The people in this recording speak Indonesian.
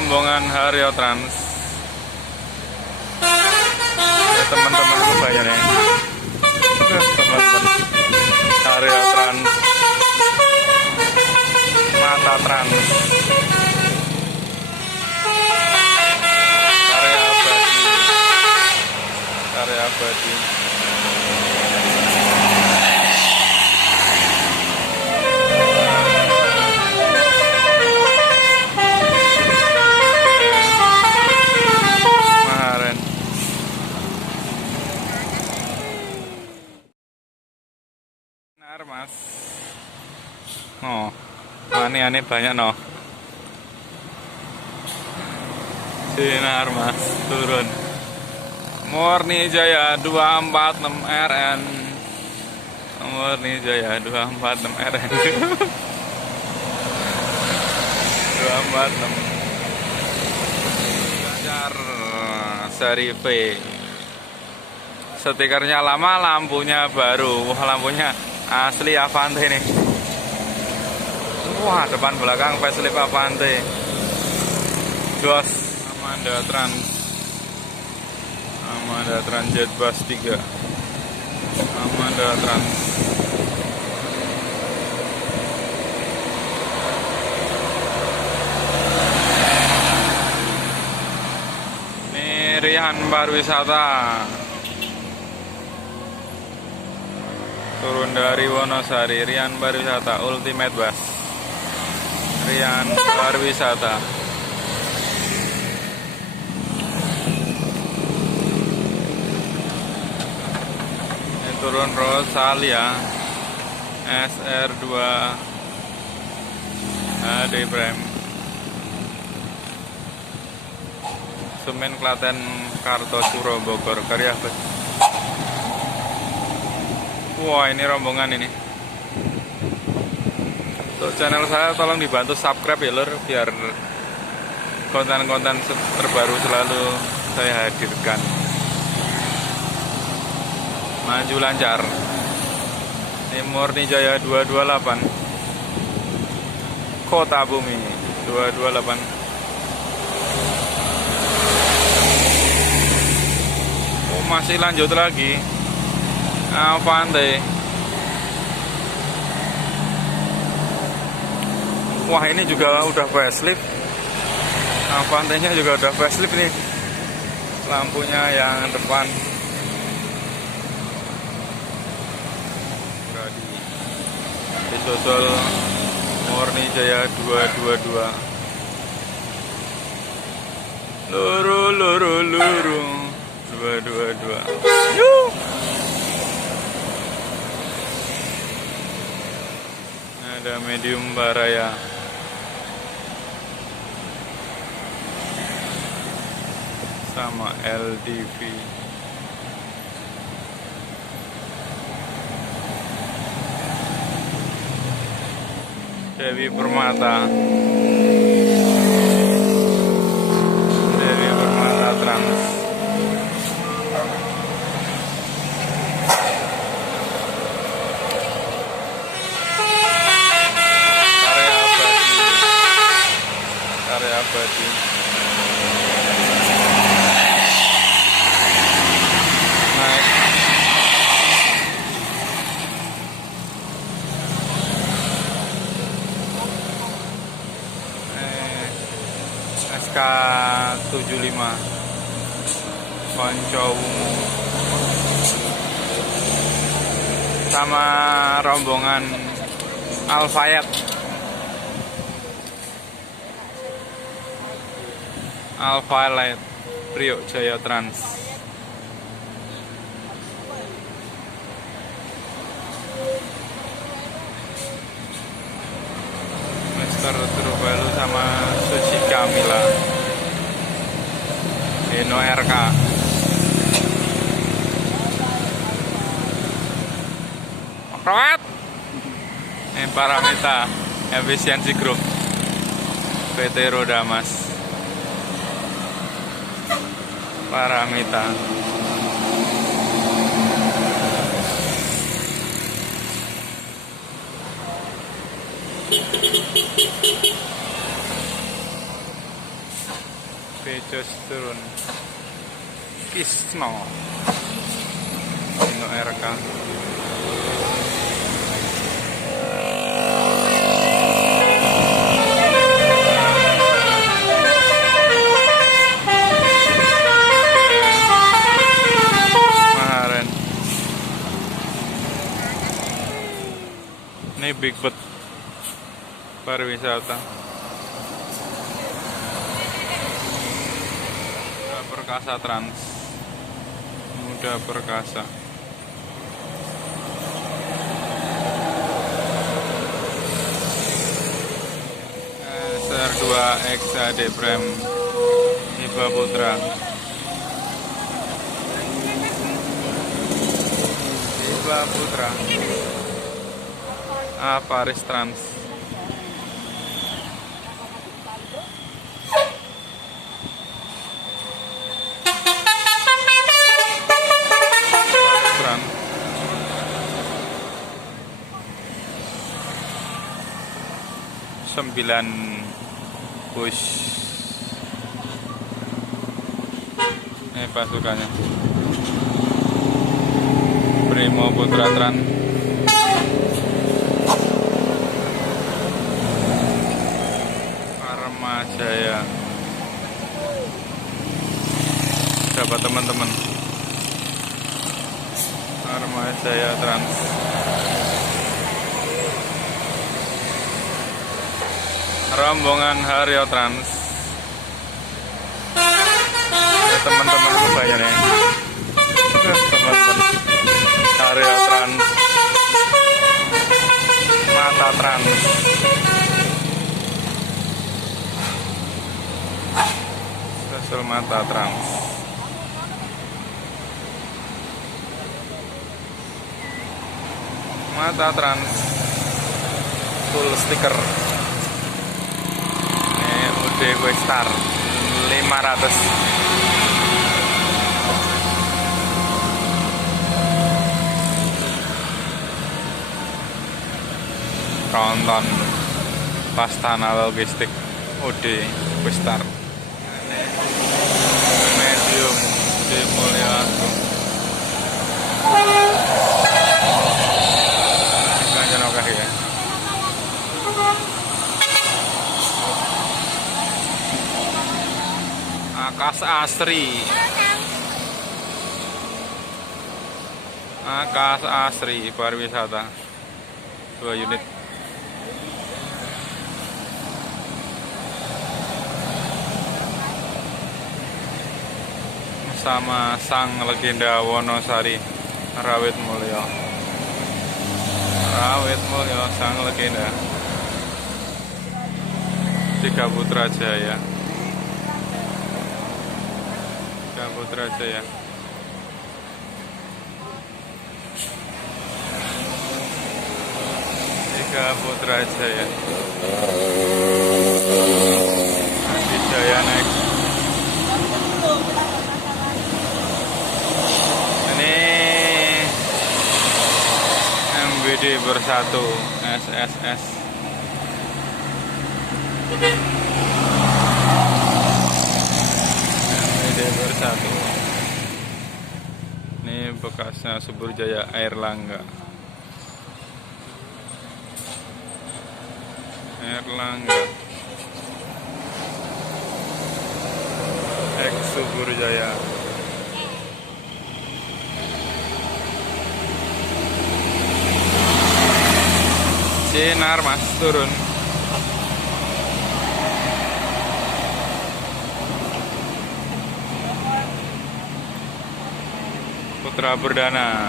rombongan Haryo Trans. Teman-temanku banyak nih. Teman-teman Haryo Trans, Mata Trans, Karya Abadi. Benar mas. Oh, aneh-aneh banyak no. Sinar mas, turun. Murni Jaya 246 RN. Murni Jaya 246 RN. 246. Ganjar seri V. Stikernya lama, lampunya baru. Wah, lampunya asli Avante nih. Wah, depan belakang facelift Avante. Jos Amanda Trans Jet Bus 3. Amanda Trans. Ini Rian Pariwisata. Turun dari Wonosari, Rian Pariwisata Ultimate Bus. Rian Pariwisata. Ini turun Rosalia SR2 HD Prime. Semen Klaten Kartosuro Bogor Karya Abadi. Wah, ini rombongan ini. Untuk channel saya tolong dibantu subscribe ya lur, biar konten-konten terbaru selalu saya hadirkan. Maju lancar. Ini Murni Jaya 228. Kota Bumi 228. Oh, masih lanjut lagi. Avante. Wah, ini juga udah facelift. Avante-nya juga udah facelift nih. Lampunya yang depan. Disusul Murni Jaya 222. Luru 222. Yuh. Ada medium Baraya. Sama LDV. Dewi Permata. Dewi Permata Trans. Karya Abadi. Naik. SK75 Konco Ungu sama rombongan Alfayet. Alfayet Priok Jaya Trans. Mister Trubalu sama Suci Kamila. Deno RK. Okrot. Paramita Efisiensi Group PT Rodamas. Paramita. Pecos turun Kisno Dino RK Maharen. Ini Big Bird pariwisata. Perkasa Trans Muda Perkasa. SR2 XAD Prem Hiba Putra. Hiba Putra. Paris Trans. Sembilan bus. Ini pasukannya. Primo Putra Tran. Arma Jaya. Siapa teman-teman? Arma Jaya Trans. Rombongan Haryo Trans. Ya, teman-teman banyak nih. Teman-teman Haryo Trans. Mata Trans. Spesial Mata Trans. Mata Trans. Full stiker. Dewa Star 500. Tronton Pastana Logistik OD Star Medium di Mulyato. Kanjeng oke ya. Akas Asri. Akas Asri pariwisata 2 unit. Sama sang legenda Wonosari Rawit Mulya. Rawit Mulya sang legenda. Tiga Putra Jaya. Putra Jaya. Tiga Putra Jaya. Adi Jaya naik. Ini MBD Bersatu SSS. Bersatu. Ini bekasnya Subur Jaya Air Langga. Air Langga. Ex Subur Jaya. Sinar Mas turun. Putra Berdana.